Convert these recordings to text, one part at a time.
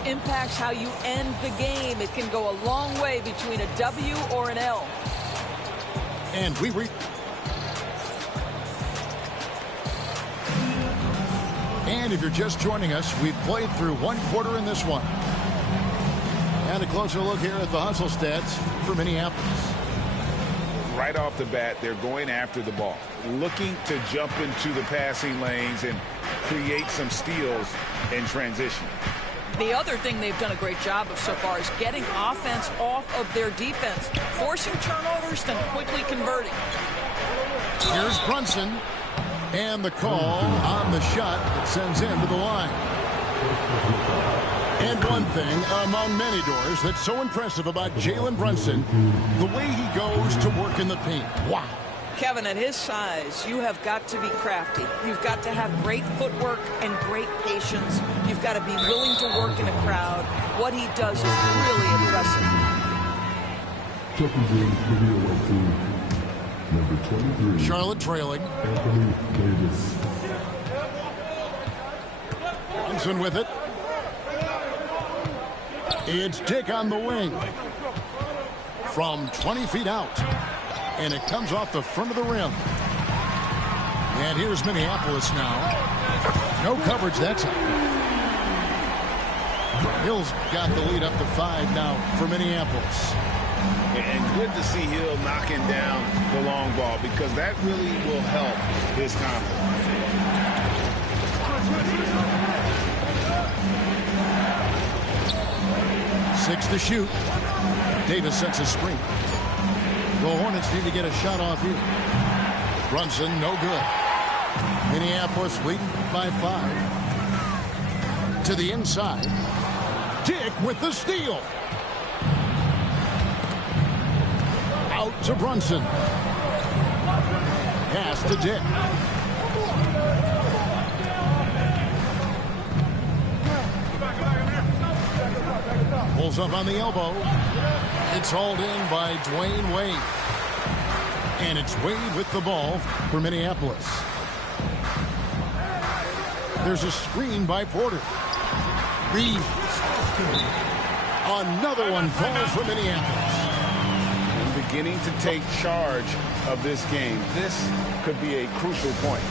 finish impacts how you end the game. It can go a long way between a W or an L. And And if you're just joining us, we've played through one quarter in this one. And a closer look here at the hustle stats for Minneapolis. Right off the bat, they're going after the ball, looking to jump into the passing lanes and create some steals in transition. The other thing they've done a great job of so far is getting offense off of their defense, forcing turnovers, then quickly converting. Here's Brunson. And the call on the shot that sends him to the line. And one thing among many doors that's so impressive about Jalen Brunson, the way he goes to work in the paint. Wow. Kevin, at his size, you have got to be crafty. You've got to have great footwork and great patience. You've got to be willing to work in a crowd. What he does is really impressive. Number 23. Charlotte trailing. Anthony Davis. Brunson with it. It's Dick on the wing. From 20 feet out. And it comes off the front of the rim. And here's Minneapolis now. No coverage that time. Hill's got the lead up to 5 now for Minneapolis. And good to see Hill knocking down the long ball because that really will help his confidence. 6 to shoot. Davis sets a screen. The Hornets need to get a shot off here. Brunson, no good. Minneapolis leading by 5. To the inside. Dick with the steal. Out to Brunson. Pass to Dick. Pulls up on the elbow. It's hauled in by Dwayne Wade. And it's Wade with the ball for Minneapolis. There's a screen by Porter. Reeves. Another one falls for Minneapolis. Beginning to take charge of this game. This could be a crucial point.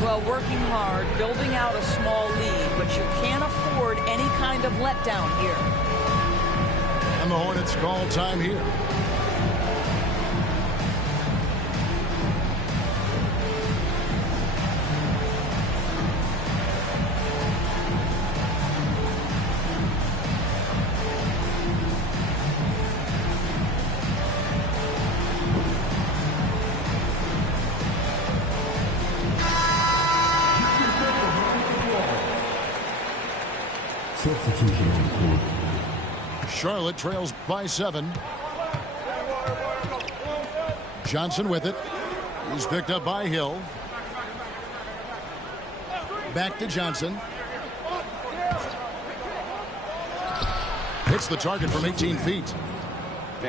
Well, working hard, building out a small lead, but you can't afford any kind of letdown here. And the Hornets call time here. Substitution on the court. Charlotte trails by 7. Johnson with it. He's picked up by Hill. Back to Johnson. Hits the target from 18 feet.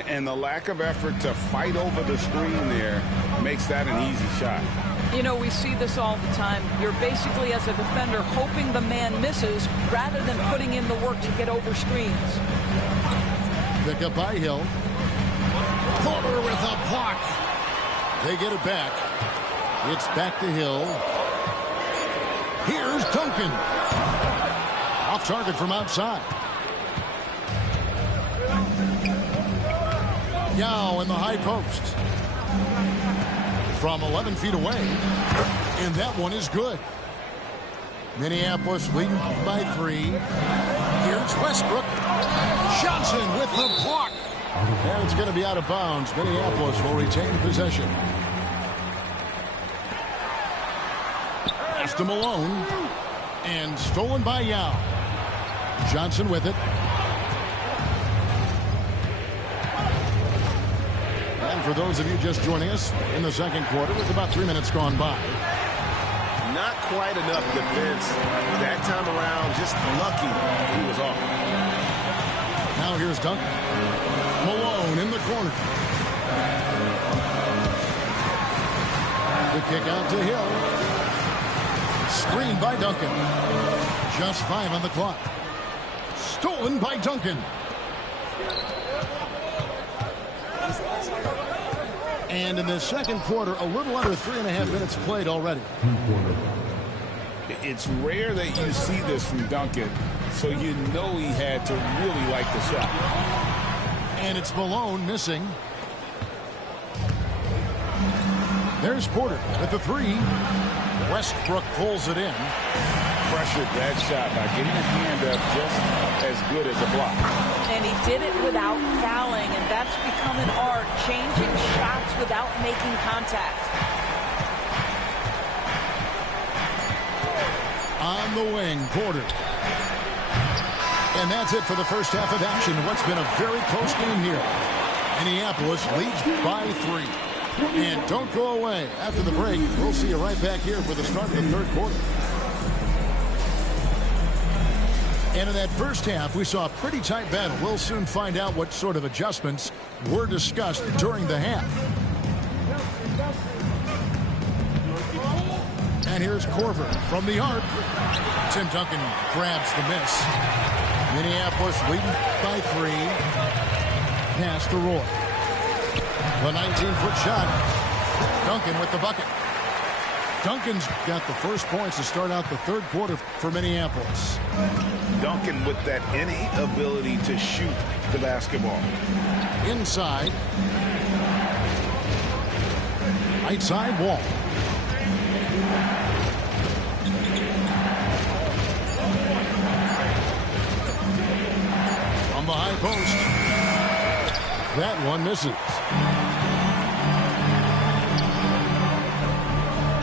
And the lack of effort to fight over the screen there makes that an easy shot. You know, we see this all the time. You're basically, as a defender, hoping the man misses rather than putting in the work to get over screens. Pick up by Hill. Porter with a block. They get it back. It's back to Hill. Here's Duncan. Off target from outside. Yao in the high post. From 11 feet away. And that one is good. Minneapolis leading by 3. Here's Westbrook. Johnson with the block. And it's going to be out of bounds. Minneapolis will retain possession. Pass to Malone. And stolen by Yao. Johnson with it. And for those of you just joining us in the second quarter, with about 3 minutes gone by. Not quite enough defense that time around. Just lucky he was off. Now here's Duncan. Malone in the corner. The kick out to Hill. Screen by Duncan. Just 5 on the clock. Stolen by Duncan. And in the second quarter, a little under 3.5 minutes played already. It's rare that you see this from Duncan, so you know he had to really like the shot. And it's Malone missing. There's Porter with the three. Westbrook pulls it in. Pressured that shot by getting a hand up just as good as a block. And he did it without fouling, and that's become an art, changing shots without making contact. On the wing, Porter. And that's it for the first half of action. What's been a very close game here. Minneapolis leads by 3. And don't go away. After the break, we'll see you right back here for the start of the third quarter. And in that first half, we saw a pretty tight battle. We'll soon find out what sort of adjustments were discussed during the half. And here's Korver from the arc. Tim Duncan grabs the miss. Minneapolis leading by 3. Pass to Roy. The 19-foot shot. Duncan with the bucket. Duncan's got the first points to start out the third quarter for Minneapolis. Duncan with that innate ability to shoot the basketball. Inside. Right side wall. From the high post. That one misses.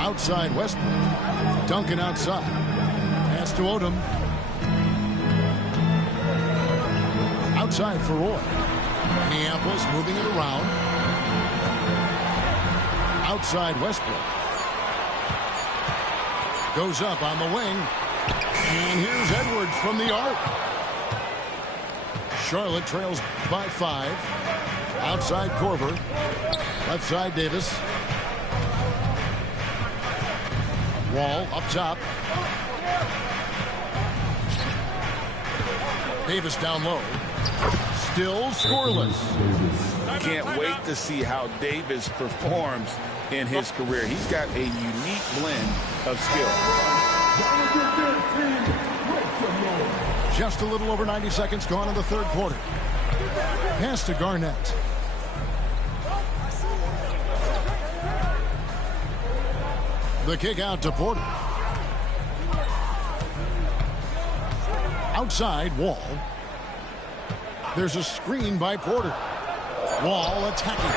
Outside Westbrook. Duncan outside. Pass to Odom. Outside for Roy. Minneapolis moving it around. Outside Westbrook. Goes up on the wing. And here's Edwards from the arc. Charlotte trails by 5. Outside Korver. Left side Davis. Wall up top. Davis down low. Still scoreless. Can't wait to see how Davis performs in his career. He's got a unique blend of skill. Just a little over 90 seconds gone in the third quarter. Pass to Garnett. The kick out to Porter. Outside Wall. There's a screen by Porter. Wall attacking.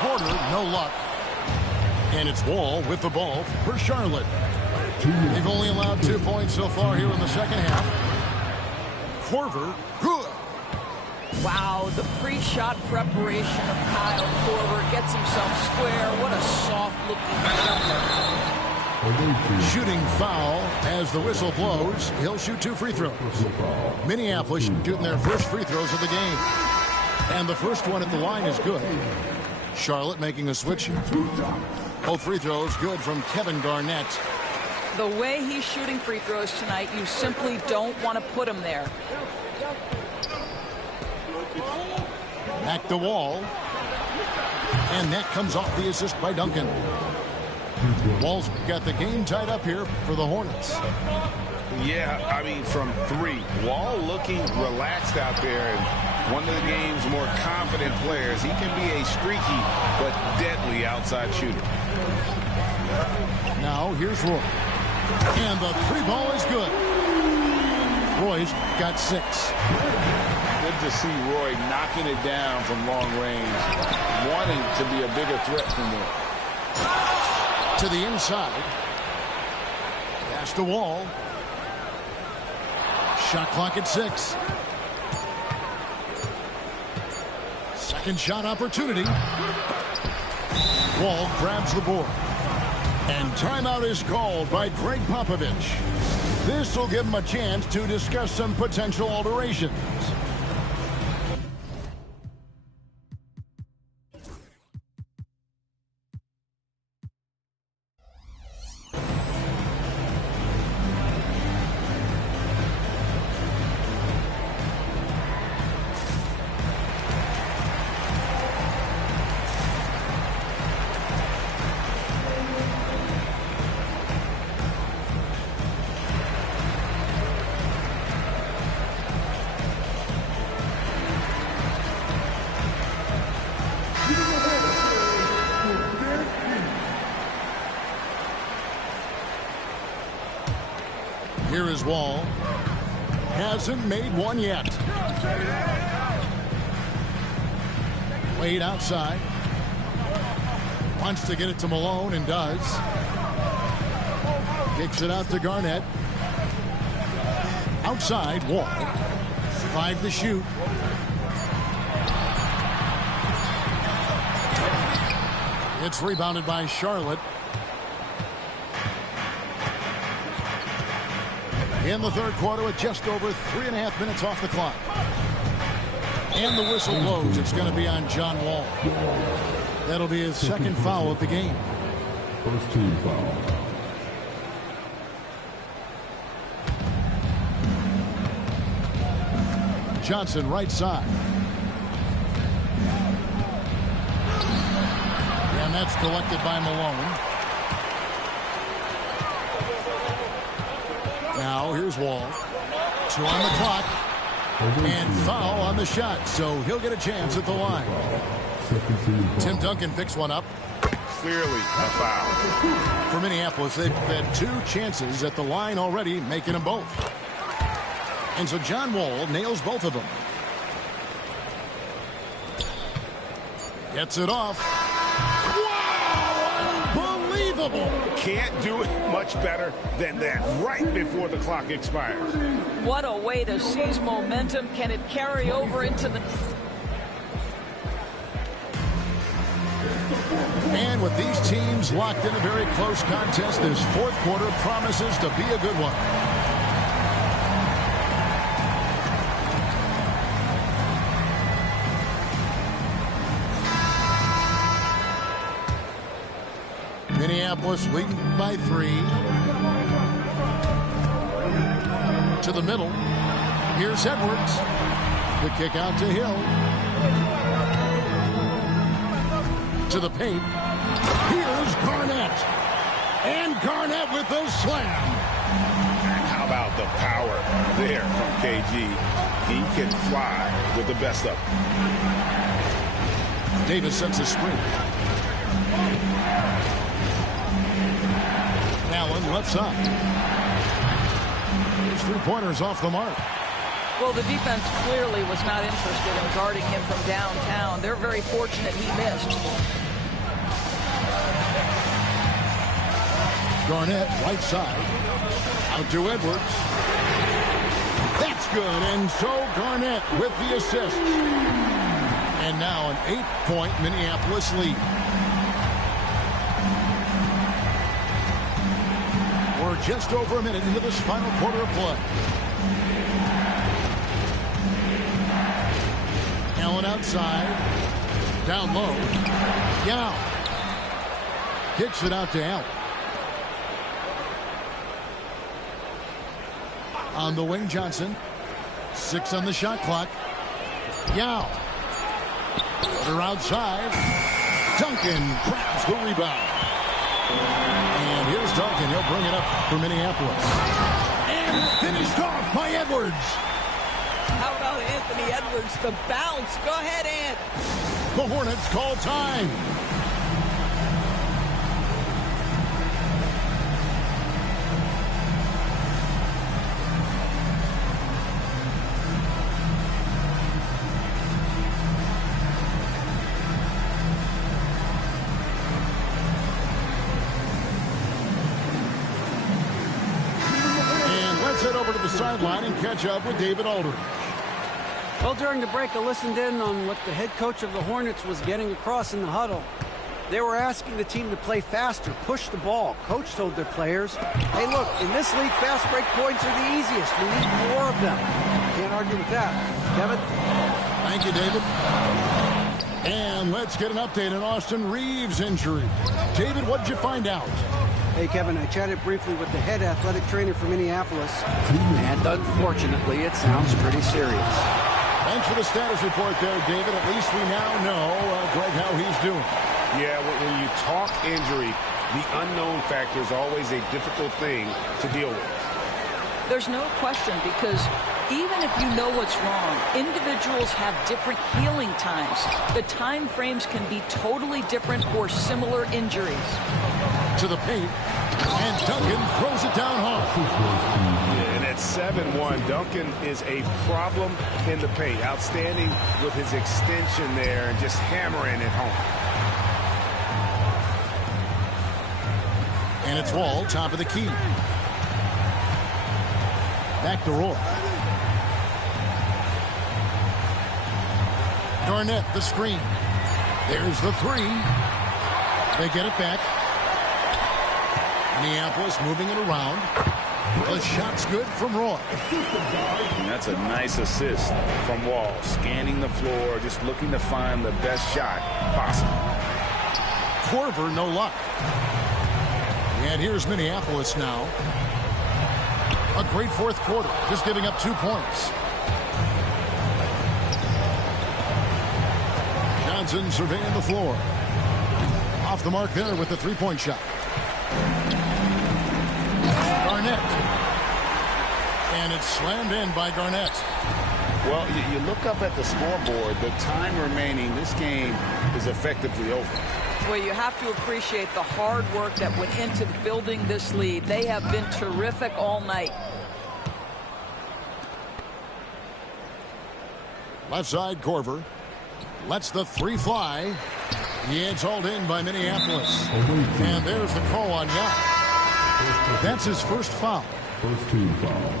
Porter, no luck. And it's Wall with the ball for Charlotte. They've only allowed 2 points so far here in the second half. Korver, good. Wow, the pre-shot preparation of Kyle Korver gets himself square. What a soft-looking jumper. Shooting foul as the whistle blows. He'll shoot 2 free throws. Minneapolis shooting their first free throws of the game. And the first one at the line is good. Charlotte making a switch here. Both free throws good from Kevin Garnett. The way he's shooting free throws tonight, you simply don't want to put him there. Back to Wall. And that comes off the assist by Duncan. Wall's got the game tied up here for the Hornets. Yeah, I mean, from 3. Wall looking relaxed out there, and one of the game's more confident players. He can be a streaky but deadly outside shooter. Now here's Roy. And the 3 ball is good. Roy's got 6. Good to see Roy knocking it down from long range, wanting to be a bigger threat from there. To the inside. Pass to Wall. Shot clock at 6. Second shot opportunity. Wall grabs the board. And timeout is called by Greg Popovich. This will give him a chance to discuss some potential alterations. Hasn't made one yet. Played outside. Wants to get it to Malone and does. Kicks it out to Garnett. Outside, Wall. 5 to shoot. It's rebounded by Charlotte. In the third quarter with just over 3.5 minutes off the clock. And the whistle blows. It's going to be on John Wall. That'll be his second foul of the game. First team foul. Johnson right side. And that's collected by Malone. Now here's Wall. 2 on the clock. And foul on the shot. So he'll get a chance at the line. Tim Duncan picks one up. Clearly a foul. For Minneapolis, they've had 2 chances at the line already, making them both. And so John Wall nails both of them. Gets it off. Wow! Unbelievable! Can't do it much better than that right before the clock expires. What a way to seize momentum. Can it carry over into the... And with these teams locked in a very close contest, this fourth quarter promises to be a good one. Minneapolis leading by 3. To the middle. Here's Edwards. The kick out to Hill. To the paint. Here's Garnett. And Garnett with the slam. And how about the power there from KG? He can fly with the best of them. Davis sets a screen. Allen left side. His 3-pointers off the mark. Well, the defense clearly was not interested in guarding him from downtown. They're very fortunate he missed. Garnett, right side. Out to Edwards. That's good. And so Garnett with the assist. And now an 8-point Minneapolis lead. We're just over a minute into this final quarter of play. Allen outside. Down low. Yao. Kicks it out to Allen. On the wing, Johnson. 6 on the shot clock. Yao. Put her outside. Duncan grabs the rebound. And here's Duncan. He'll bring it up for Minneapolis. And finished off by Edwards. How about Anthony Edwards? The bounce. Go ahead, Ant. The Hornets call time. Head over to the sideline and catch up with David Aldridge. Well, during the break, I listened in on what the head coach of the Hornets was getting across in the huddle. They were asking the team to play faster, push the ball. Coach told their players, hey, look, in this league, fast break points are the easiest. We need more of them. Can't argue with that. Kevin? Thank you, David. And let's get an update on Austin Reeves' injury. David, what did you find out? Hey, Kevin, I chatted briefly with the head athletic trainer for Minneapolis, and unfortunately, it sounds pretty serious. Thanks for the status report there, David. At least we now know, Greg, how he's doing. Yeah, when you talk injury, the unknown factor is always a difficult thing to deal with. There's no question, because even if you know what's wrong, individuals have different healing times. The time frames can be totally different for similar injuries. To the paint, and Duncan throws it down hard. Yeah, and at 7-1, Duncan is a problem in the paint. Outstanding with his extension there and just hammering it home. And it's Wall, top of the key. Back to Roy. Garnett, the screen. There's the three. They get it back. Minneapolis moving it around. The shot's good from Roy. And that's a nice assist from Wall. Scanning the floor, just looking to find the best shot possible. Korver, no luck. And here's Minneapolis now. A great fourth quarter, just giving up 2 points. Johnson surveying the floor. Off the mark there with the three-point shot. Garnett. And it's slammed in by Garnett. Well, you look up at the scoreboard. The time remaining, this game is effectively over. Well, you have to appreciate the hard work that went into building this lead. They have been terrific all night. Left side, Korver. Lets the three fly. It's hauled in by Minneapolis. And there's the call on Young. That's his first foul. First team foul.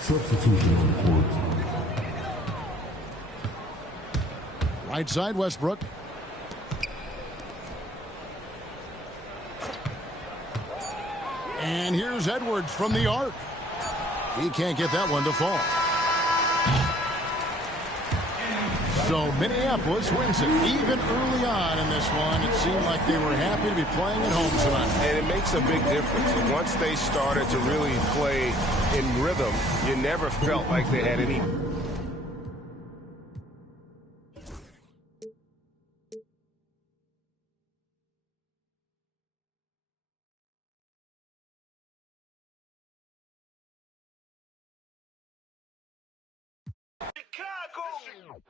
Substitution on court. Right side, Westbrook. And here's Edwards from the arc. He can't get that one to fall. So Minneapolis wins it. Even early on in this one, it seemed like they were happy to be playing at home tonight. And it makes a big difference. And once they started to really play in rhythm, you never felt like they had any. Chicago!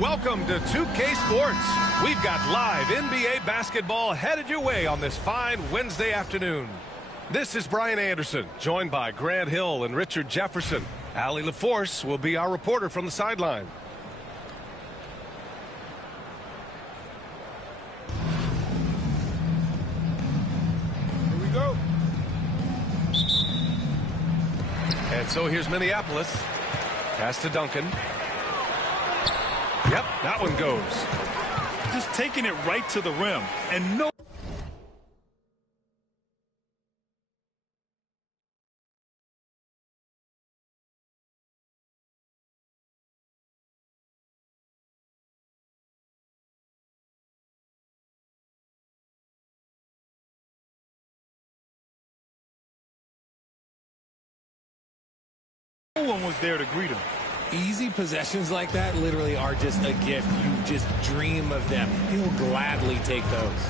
Welcome to 2K Sports. We've got live NBA basketball headed your way on this fine Wednesday afternoon. This is Brian Anderson, joined by Grant Hill and Richard Jefferson. Allie LaForce will be our reporter from the sideline. Here we go. And so here's Minneapolis. Pass to Duncan. Yep, that one goes. Just taking it right to the rim. And no. No one was there to greet him. Easy possessions like that literally are just a gift. You just dream of them. He'll gladly take those.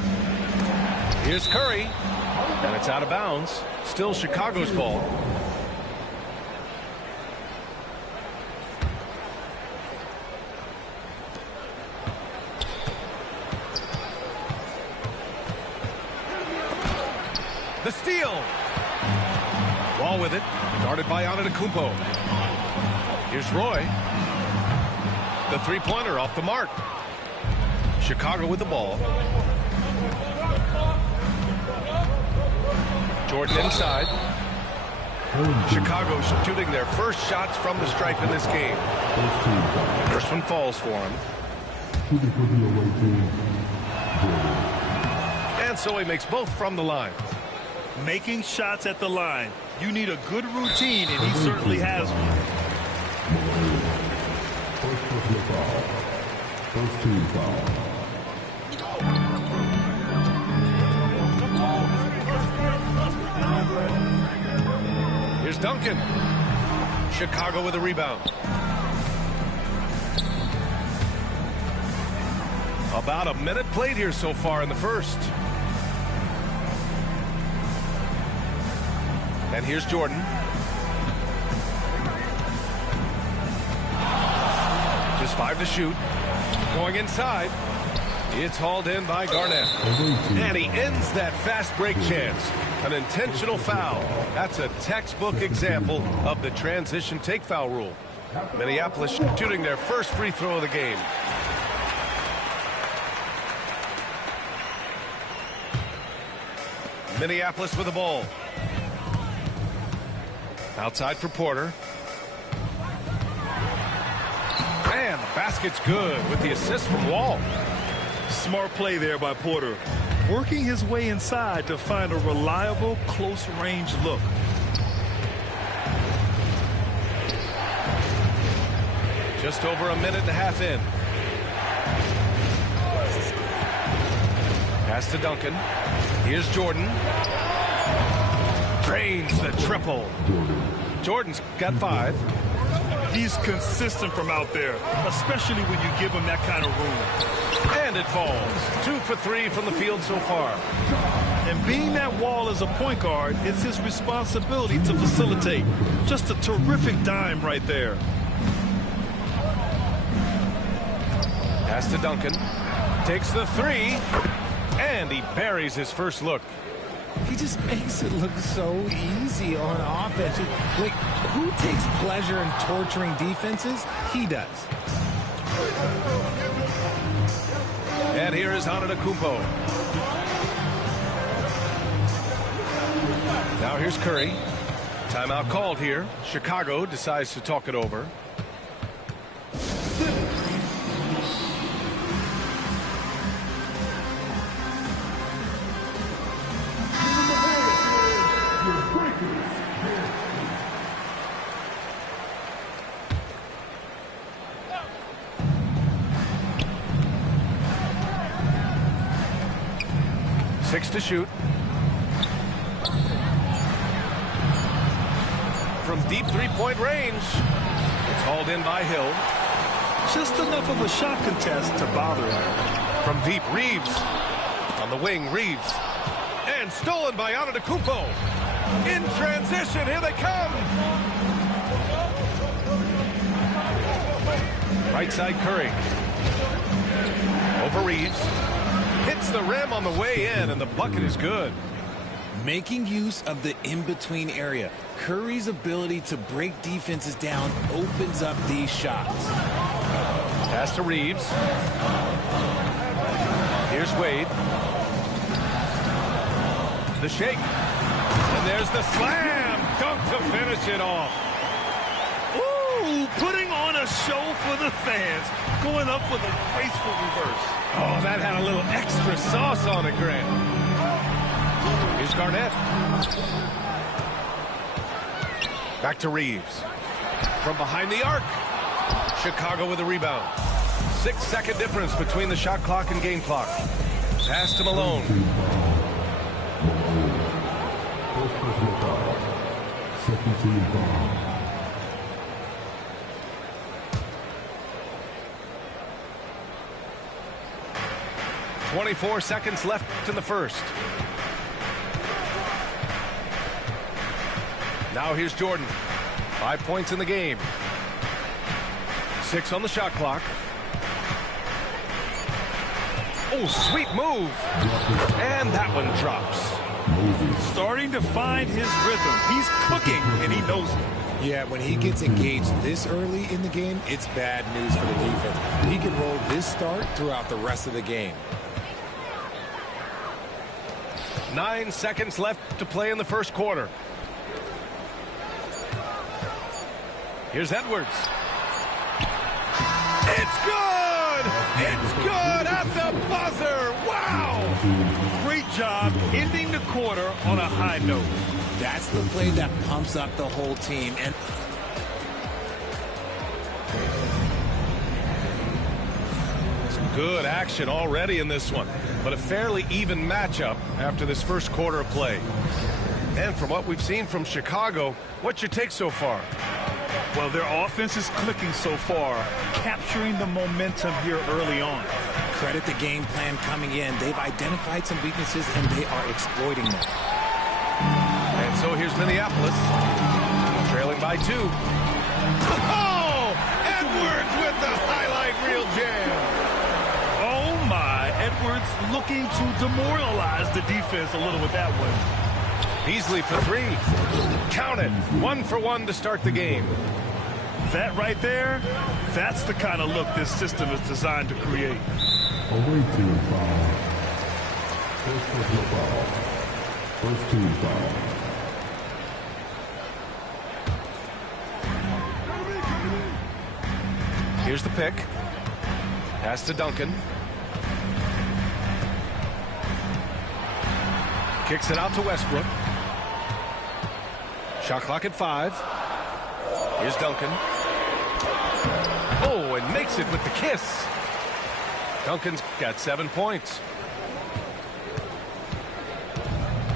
Here's Curry, and it's out of bounds. Still Chicago's ball. The steal. Wall with it, guarded by Antetokounmpo. Here's Roy. The three-pointer off the mark. Chicago with the ball. Jordan inside. Chicago shooting their first shots from the stripe in this game. First one falls for him. And so he makes both from the line. Making shots at the line. You need a good routine, and he certainly has one. First personal foul. First team foul. Here's Duncan. Chicago with a rebound. About a minute played here so far in the first. And here's Jordan. Just 5 to shoot. Going inside. It's hauled in by Garnett. And he ends that fast break chance. An intentional foul. That's a textbook example of the transition take foul rule. Minneapolis shooting their first free throw of the game. Minneapolis with the ball. Outside for Porter. And the basket's good with the assist from Wall. Smart play there by Porter. Working his way inside to find a reliable close-range look. Just over a minute and a half in. Pass to Duncan. Here's Jordan. Drains the triple. Jordan's got 5. He's consistent from out there, especially when you give him that kind of room. And it falls. 2 for 3 from the field so far. And being that Wall as a point guard, it's his responsibility to facilitate. Just a terrific dime right there. Pass to Duncan. Takes the 3. And he buries his first look. He just makes it look so easy on offense. Like, who takes pleasure in torturing defenses? He does. And here is Antetokounmpo. Now here's Curry. Timeout called here. Chicago decides to talk it over. Six to shoot. From deep three-point range. It's hauled in by Hill. Just enough of a shot contest to bother him. From deep, Reeves. On the wing, Reeves. And stolen by Antetokounmpo. In transition, here they come. Right side, Curry. Over Reeves. Hits the rim on the way in, and the bucket is good. Making use of the in-between area. Curry's ability to break defenses down opens up these shots. Pass to Reeves. Here's Wade. The shake. And there's the slam. Dunk to finish it off. Ooh, putting on a show for the fans. Going up with a graceful reverse. Oh, that had a little extra sauce on it, Grant. Here's Garnett. Back to Reeves. From behind the arc. Chicago with a rebound. 6-second difference between the shot clock and game clock. Pass to Malone. First personal foul. Second team foul. .24 seconds left in the first. Now here's Jordan. 5 points in the game. 6 on the shot clock. Oh, sweet move. And that one drops. Starting to find his rhythm. He's cooking, and he knows it. Yeah, when he gets engaged this early in the game, it's bad news for the defense. He can roll this start throughout the rest of the game. 9 seconds left to play in the first quarter. Here's Edwards. It's good! It's good at the buzzer! Wow! Great job ending the quarter on a high note. That's the play that pumps up the whole team. And some good action already in this one, but a fairly even matchup after this first quarter of play. And from what we've seen from Chicago, what's your take so far? Well, their offense is clicking so far, capturing the momentum here early on. Credit the game plan coming in. They've identified some weaknesses, and they are exploiting them. And so here's Minneapolis, trailing by 2. Oh! Edwards with the highlight reel jam. Oh, my. Edwards looking to demoralize the defense a little with that one. Beasley for 3. Count it. 1 for 1 to start the game. That right there, that's the kind of look this system is designed to create. Away team foul. First personal foul. First team foul. Here's the pick. Pass to Duncan. Kicks it out to Westbrook. Shot clock at 5. Here's Duncan. Oh, and makes it with the kiss. Duncan's got 7 points.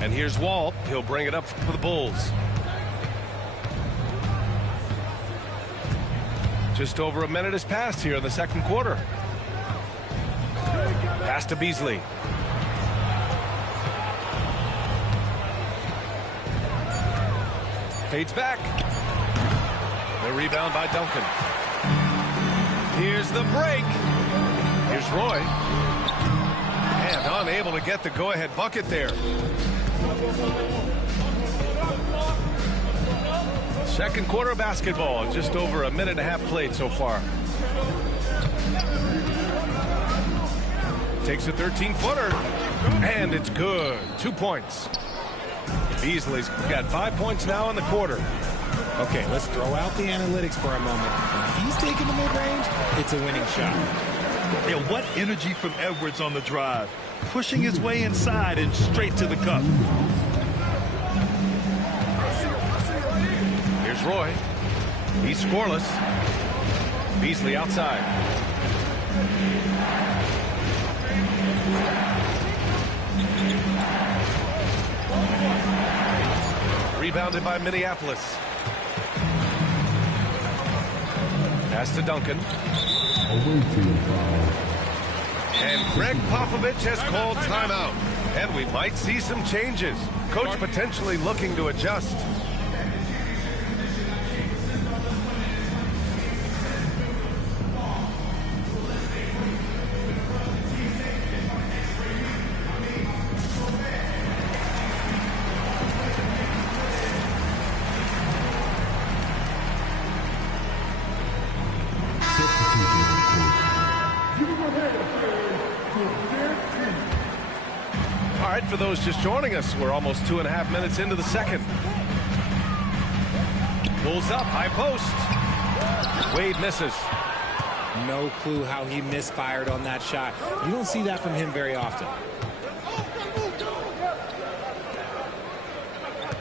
And here's Wall. He'll bring it up for the Bulls. Just over a minute has passed here in the second quarter. Pass to Beasley. Fades back. The rebound by Duncan. Here's the break. Here's Roy. And unable to get the go-ahead bucket there. Second quarter of basketball. Just over a minute and a half played so far. Takes a 13-footer. And it's good. 2 points. Beasley's got 5 points now in the quarter. Okay, let's throw out the analytics for a moment. When he's taking the mid-range, it's a winning shot. Yeah, what energy from Edwards on the drive. Pushing his way inside and straight to the cup. Here's Roy. He's scoreless. Beasley outside. Rebounded by Minneapolis. Pass to Duncan. And Greg Popovich has called timeout. And we might see some changes. Coach potentially looking to adjust. All right, for those just joining us, we're almost 2.5 minutes into the second. Pulls up, high post. Wade misses. No clue how he misfired on that shot. You don't see that from him very often.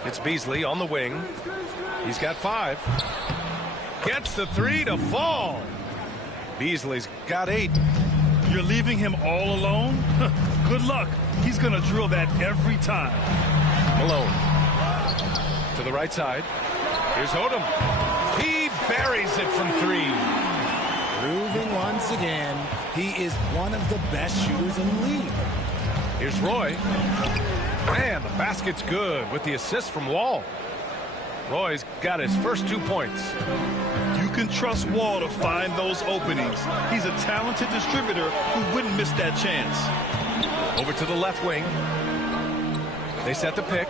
It's Beasley on the wing. He's got 5. Gets the 3 to fall. Beasley's got 8. You're leaving him all alone? Good luck. He's going to drill that every time. Malone. To the right side. Here's Odom. He buries it from 3. Proving once again, he is one of the best shooters in the league. Here's Roy. Man, the basket's good with the assist from Wall. Roy's got his first 2 points. You can trust Wall to find those openings. He's a talented distributor who wouldn't miss that chance. Over to the left wing. They set the pick.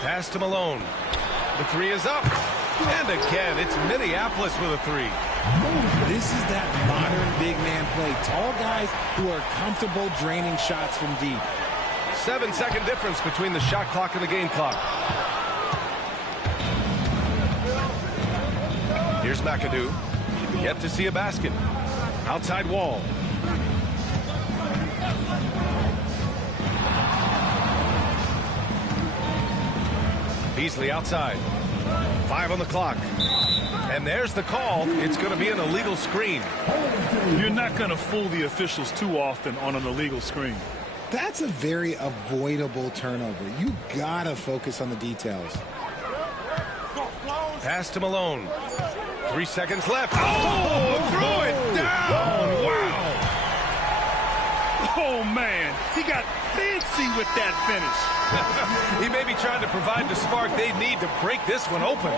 Pass to Malone. The 3 is up. And again, it's Minneapolis with a 3. This is that modern big man play. Tall guys who are comfortable draining shots from deep. 7-second difference between the shot clock and the game clock. Here's McAdoo. Yet to see a basket. Outside Wall. Beasley outside. 5 on the clock. And there's the call. It's going to be an illegal screen. You're not going to fool the officials too often on an illegal screen. That's a very avoidable turnover. You gotta focus on the details. Pass to Malone. 3 seconds left. Oh, threw it down. Wow. Oh, man. He got fancy with that finish. He may be trying to provide the spark they need to break this one open.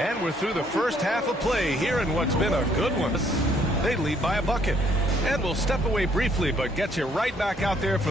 And we're through the first half of play here in what's been a good one. They lead by a bucket. And we'll step away briefly, but get you right back out there for